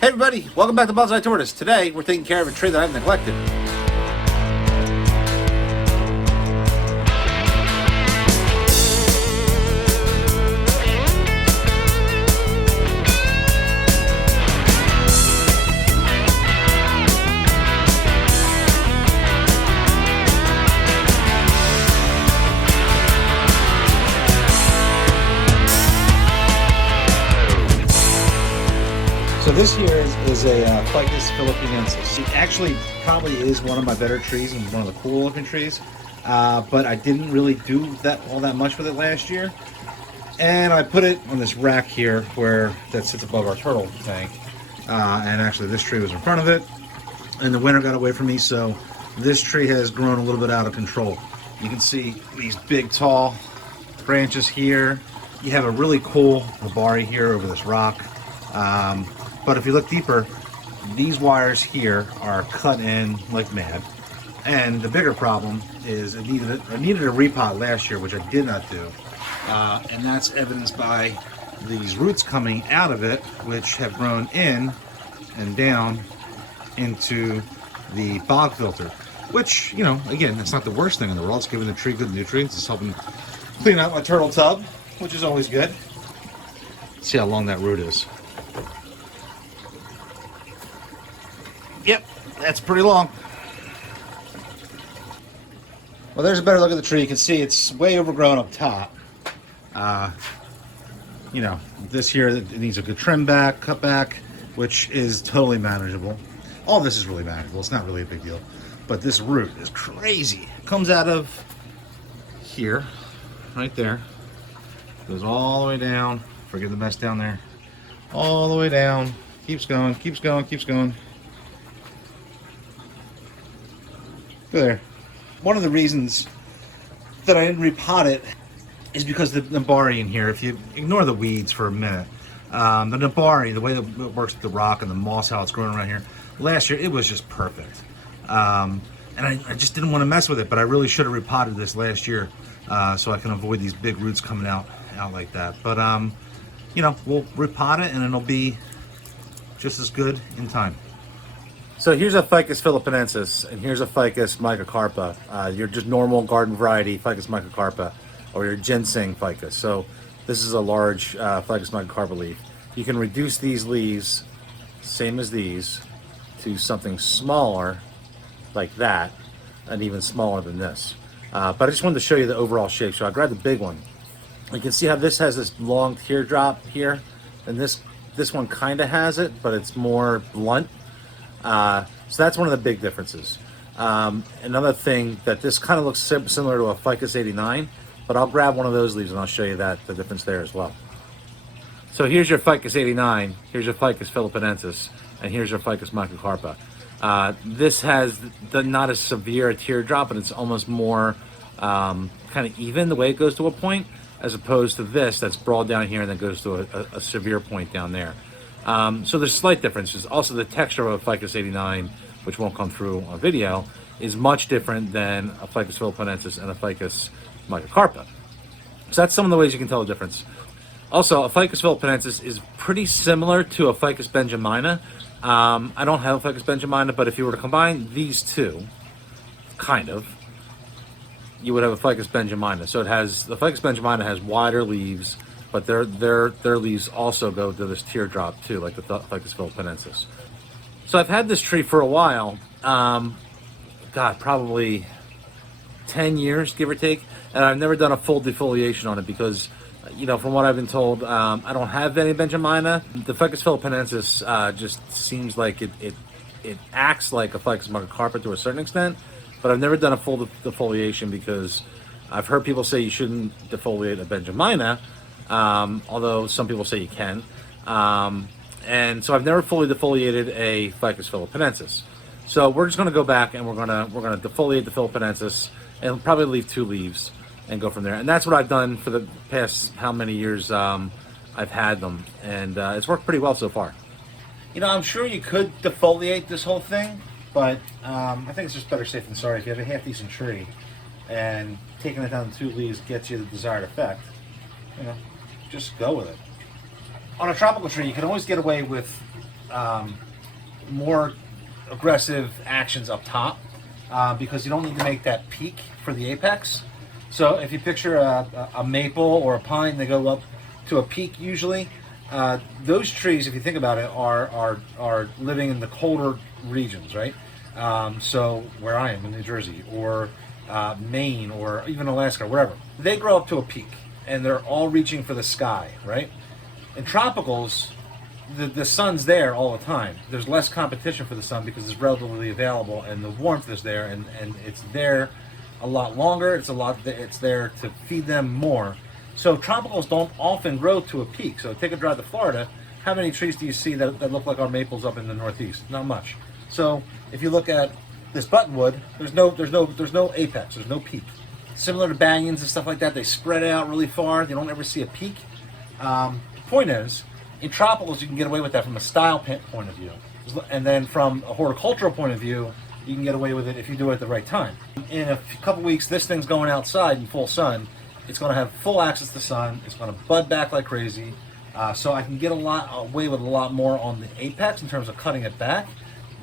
Hey everybody, welcome back to Bonsai Tortoise. Today we're taking care of a tree that I've neglected. So this here is a Ficus philippinensis. It actually probably is one of my better trees and one of the cool looking trees, but I didn't really do all that much with it last year. And I put it on this rack here that sits above our turtle tank. And actually this tree was in front of it, and the winter got away from me, so this tree has grown a little bit out of control. You can see these big tall branches here. You have a really cool mabari here over this rock. But if you look deeper, these wires here are cut in like mad. And the bigger problem is I needed a repot last year, which I did not do. And that's evidenced by these roots coming out of it, which have grown in and down into the bog filter. Which, you know, again, that's not the worst thing in the world. It's giving the tree good nutrients. It's helping clean out my turtle tub, which is always good. Let's see how long that root is. Yep, that's pretty long. Well, there's a better look at the tree. You can see it's way overgrown up top. You know, this here, it needs a good trim back, cut back, which is totally manageable. All this is really manageable. It's not really a big deal. But this root is crazy. It comes out of here, right there. Goes all the way down. Forget the mess down there. All the way down. Keeps going, keeps going, keeps going. There. One of the reasons that I didn't repot it is because the nabari in here, if you ignore the weeds for a minute, the nabari, the way that it works with the rock and the moss, how it's growing around here, last year it was just perfect. And I just didn't want to mess with it, but I really should have repotted this last year so I can avoid these big roots coming out like that. But, you know, we'll repot it and it'll be just as good in time. So here's a Ficus philippinensis, and here's a Ficus microcarpa. Your just normal garden variety Ficus microcarpa, or your ginseng ficus. So this is a large Ficus microcarpa leaf. You can reduce these leaves, same as these, to something smaller, like that, and even smaller than this. But I just wanted to show you the overall shape. So I grabbed the big one. You can see how this has this long teardrop here, and this one kind of has it, but it's more blunt. So that's one of the big differences. Another thing that this kind of looks similar to a Ficus 89, but I'll grab one of those leaves and I'll show you the difference there as well. So here's your Ficus 89, here's your Ficus philippinensis, and here's your Ficus microcarpa. This has not as severe a teardrop, but it's almost more kind of even the way it goes to a point, as opposed to this that's broad down here and then goes to a severe point down there. So there's slight differences. Also, the texture of a Ficus 89, which won't come through on video, is much different than a Ficus philippinensis and a Ficus microcarpa. So that's some of the ways you can tell the difference. Also, a Ficus philippinensis is pretty similar to a Ficus benjamina. I don't have a Ficus benjamina, but if you were to combine these two, kind of, you would have a Ficus benjamina. So the Ficus benjamina has wider leaves, but their leaves also go to this teardrop too, like the Ficus philippinensis. So I've had this tree for a while, God, probably 10 years, give or take, and I've never done a full defoliation on it because, you know, from what I've been told, I don't have any benjamina. The Ficus philippinensis just seems like it acts like a Ficus microcarpa to a certain extent, but I've never done a full defoliation because I've heard people say you shouldn't defoliate a benjamina, although some people say you can. And so I've never fully defoliated a Ficus philippinensis. So we're just going to go back and we're going to defoliate the philippinensis and probably leave 2 leaves and go from there. And that's what I've done for the past how many years I've had them, and it's worked pretty well so far. You know, I'm sure you could defoliate this whole thing, but I think it's just better safe than sorry. If you have a half decent tree and taking it down to 2 leaves gets you the desired effect, you know, just go with it. On a tropical tree, you can always get away with more aggressive actions up top because you don't need to make that peak for the apex. So if you picture a maple or a pine, they go up to a peak usually. Those trees, if you think about it, are living in the colder regions, right? So where I am in New Jersey or Maine or even Alaska, wherever, they grow up to a peak and they're all reaching for the sky, right? In tropicals, the sun's there all the time. There's less competition for the sun because it's relatively available and the warmth is there and it's there a lot longer. It's there to feed them more. So tropicals don't often grow to a peak. So take a drive to Florida. How many trees do you see that look like our maples up in the Northeast? Not much. So if you look at this buttonwood, there's no apex. There's no peak. Similar to banyans and stuff like that, they spread out really far. You don't ever see a peak. The point is, in tropicals, you can get away with that from a style point of view. And then from a horticultural point of view, you can get away with it if you do it at the right time. In a couple weeks, this thing's going outside in full sun. It's going to have full access to sun. It's going to bud back like crazy. So I can get away with a lot more on the apex in terms of cutting it back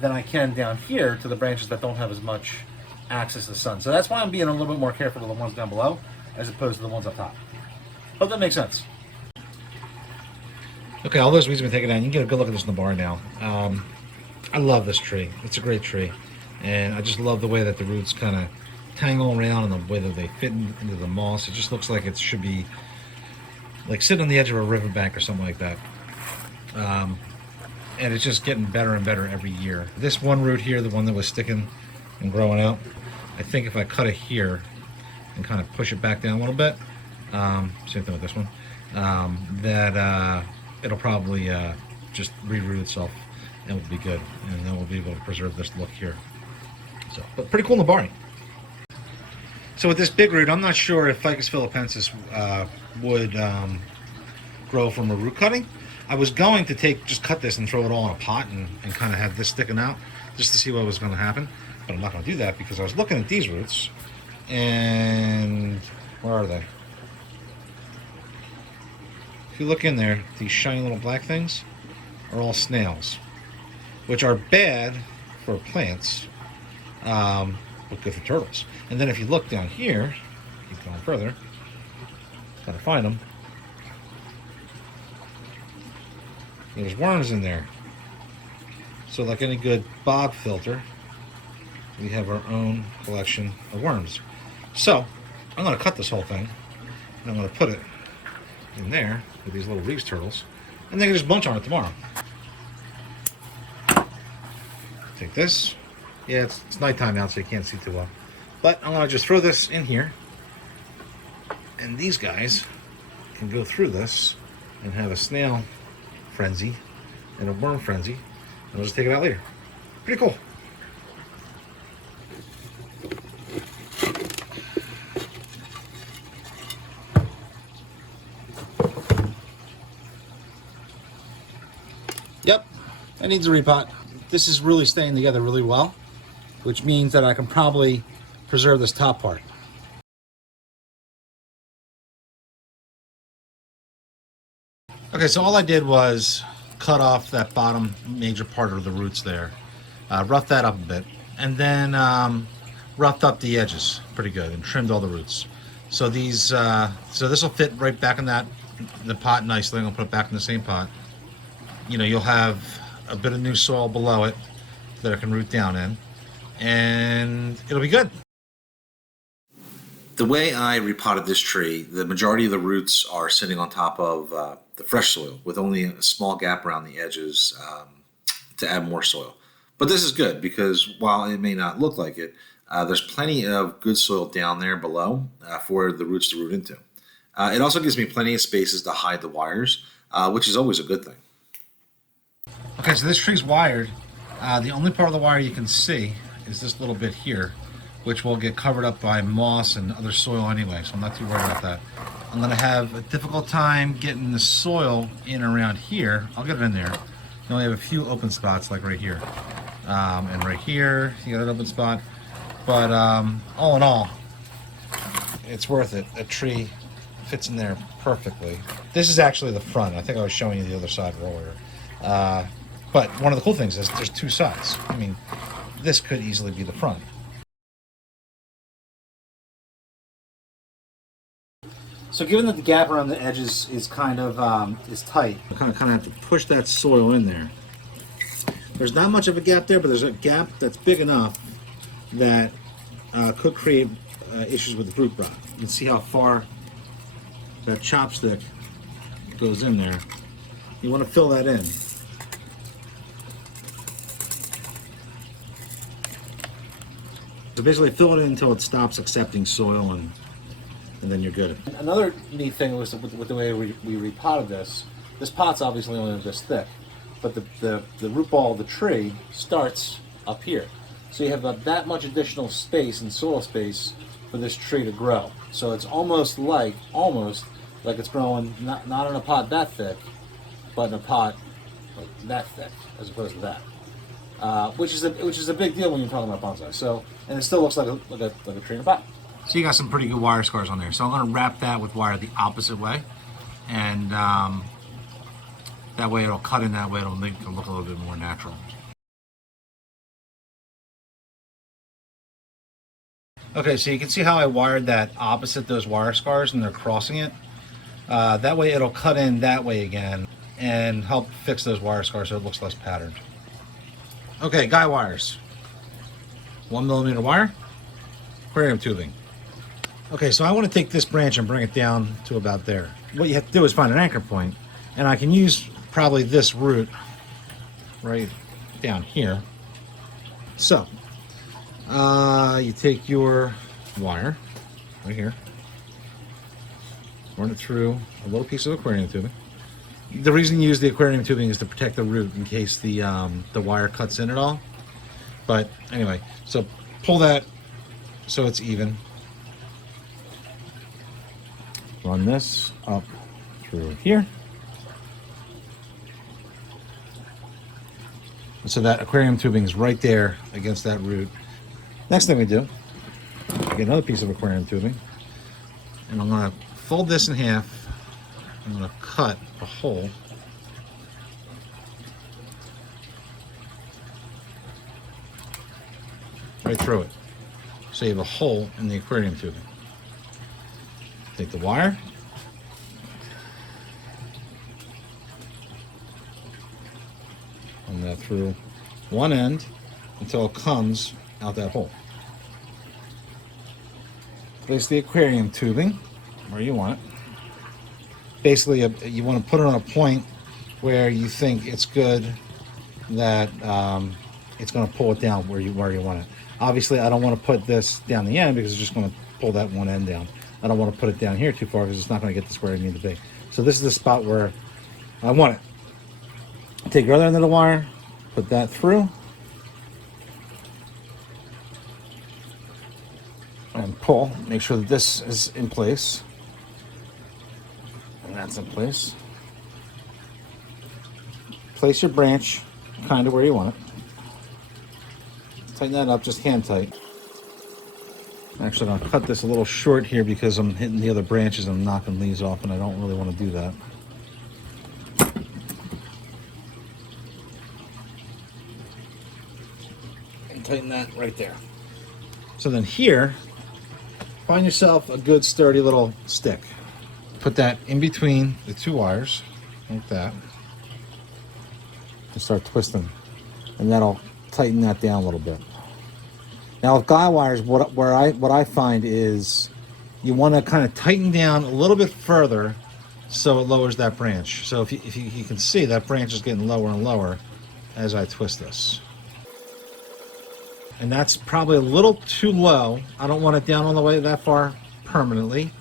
than I can down here to the branches that don't have as much access to the sun. So that's why I'm being a little bit more careful with the ones down below as opposed to the ones up top. Hope that makes sense. Okay, all those weeds have been taken down. You can get a good look at this in the barn now. I love this tree. It's a great tree. And I just love the way that the roots kind of tangle around and the way that they fit into the moss. It just looks like it should be like sitting on the edge of a riverbank or something like that. And it's just getting better and better every year. This one root here, the one that was sticking and growing out, I think if I cut it here and kind of push it back down a little bit, same thing with this one, it'll probably just reroot itself and it'll be good. And then we'll be able to preserve this look here. So, but pretty cool in the barn. So with this big root, I'm not sure if Ficus philippinensis would grow from a root cutting. I was going to just cut this and throw it all in a pot and kind of have this sticking out just to see what was going to happen. But I'm not going to do that because I was looking at these roots and where are they? If you look in there, these shiny little black things are all snails, which are bad for plants, but good for turtles. And then if you look down here, keep going further, gotta find them. There's worms in there. So like any good bog filter, we have our own collection of worms. So I'm gonna cut this whole thing and I'm gonna put it in there with these little Reeves turtles and they can just bunch on it tomorrow. Take this. Yeah, it's nighttime out so you can't see too well. But I'm gonna just throw this in here and these guys can go through this and have a snail frenzy and a worm frenzy and we'll just take it out later. Pretty cool. Yep, that needs a repot. This is really staying together really well, which means that I can probably preserve this top part. Okay, so all I did was cut off that bottom major part of the roots there, roughed that up a bit, and then roughed up the edges pretty good and trimmed all the roots. So these, so this will fit right back in the pot nicely. I'm gonna put it back in the same pot. You know, you'll have a bit of new soil below it that it can root down in, and it'll be good. The way I repotted this tree, the majority of the roots are sitting on top of the fresh soil with only a small gap around the edges to add more soil. But this is good because while it may not look like it, there's plenty of good soil down there below for the roots to root into. It also gives me plenty of spaces to hide the wires, which is always a good thing. Okay, so this tree's wired. The only part of the wire you can see is this little bit here, which will get covered up by moss and other soil anyway, so I'm not too worried about that. I'm gonna have a difficult time getting the soil in around here. I'll get it in there. You only have a few open spots like right here. And right here, you got an open spot. But all in all, it's worth it. A tree fits in there perfectly. This is actually the front. I think I was showing you the other side earlier. But one of the cool things is there's two sides. I mean, this could easily be the front. So given that the gap around the edges is kind of is tight, I kind of have to push that soil in there. There's not much of a gap there, but there's a gap that's big enough that could create issues with the root rot. You can see how far that chopstick goes in there. You want to fill that in. So basically fill it in until it stops accepting soil, and then you're good. Another neat thing was with the way we repotted this. This pot's obviously only this thick, but the root ball of the tree starts up here. So you have about that much additional space and soil space for this tree to grow. So it's almost like it's growing not in a pot that thick, but in a pot like that thick, as opposed to that. Which is a big deal when you're talking about bonsai. So, and it still looks like a tree in a pot. So you got some pretty good wire scars on there. So I'm going to wrap that with wire the opposite way, and that way it'll cut in that way. It'll make it look a little bit more natural. Okay, so you can see how I wired that opposite those wire scars, and they're crossing it. That way it'll cut in that way again and help fix those wire scars so it looks less patterned. Okay, guy wires. 1mm wire, aquarium tubing. Okay, so I want to take this branch and bring it down to about there. What you have to do is find an anchor point, and I can use probably this root right down here. So, you take your wire right here, run it through a little piece of aquarium tubing. The reason you use the aquarium tubing is to protect the root in case the wire cuts in at all. But anyway, so pull that so it's even. Run this up through here. And so that aquarium tubing is right there against that root. Next thing we do, get another piece of aquarium tubing, and I'm going to fold this in half. I'm going to cut a hole right through it, so you have a hole in the aquarium tubing. Take the wire, run that through one end until it comes out that hole. Place the aquarium tubing where you want it. Basically, you want to put it on a point where you think it's good, that it's going to pull it down where you want it. Obviously, I don't want to put this down the end because it's just going to pull that one end down. I don't want to put it down here too far because it's not going to get this where I need to be. So this is the spot where I want it. Take your other end of the wire, put that through, and pull. Make sure that this is in place, and that's in place. Place your branch kind of where you want it. Tighten that up, just hand tight. I'm actually going to cut this a little short here because I'm hitting the other branches and I'm knocking leaves off, and I don't really want to do that. And tighten that right there. So then here, find yourself a good sturdy little stick. Put that in between the two wires, like that, and start twisting. And that'll tighten that down a little bit. Now with guy wires, what I find is you want to kind of tighten down a little bit further so it lowers that branch. So if you can see, that branch is getting lower and lower as I twist this. And that's probably a little too low. I don't want it down all the way that far permanently.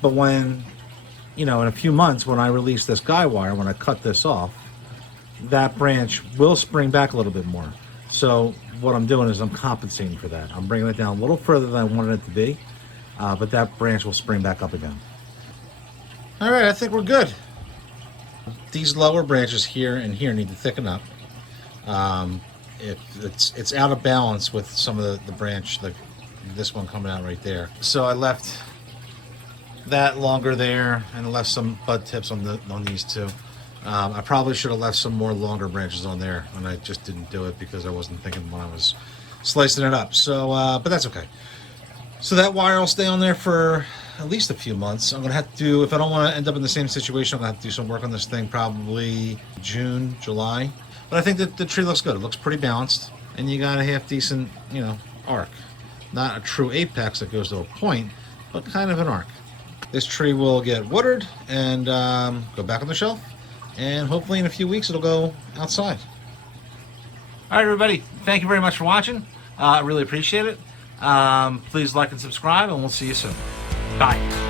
But when, in a few months, when I release this guy wire, when I cut this off, that branch will spring back a little bit more. So what I'm doing is I'm compensating for that. I'm bringing it down a little further than I wanted it to be, but that branch will spring back up again. All right, I think we're good. These lower branches here and here need to thicken up. It's out of balance with some of the branch, like this one coming out right there. So I left that longer there and left some bud tips on these two. I probably should have left some more longer branches on there, and I just didn't do it because I wasn't thinking when I was slicing it up. So, but that's okay. So that wire will stay on there for at least a few months. I'm going to have to do, if I don't want to end up in the same situation, I'm going to have to do some work on this thing probably June, July. But I think that the tree looks good. It looks pretty balanced, and you got a half decent, you know, arc. Not a true apex that goes to a point, but kind of an arc. This tree will get watered and go back on the shelf, and hopefully in a few weeks it'll go outside. All right, everybody, thank you very much for watching. I really appreciate it. Please like and subscribe, and we'll see you soon. Bye.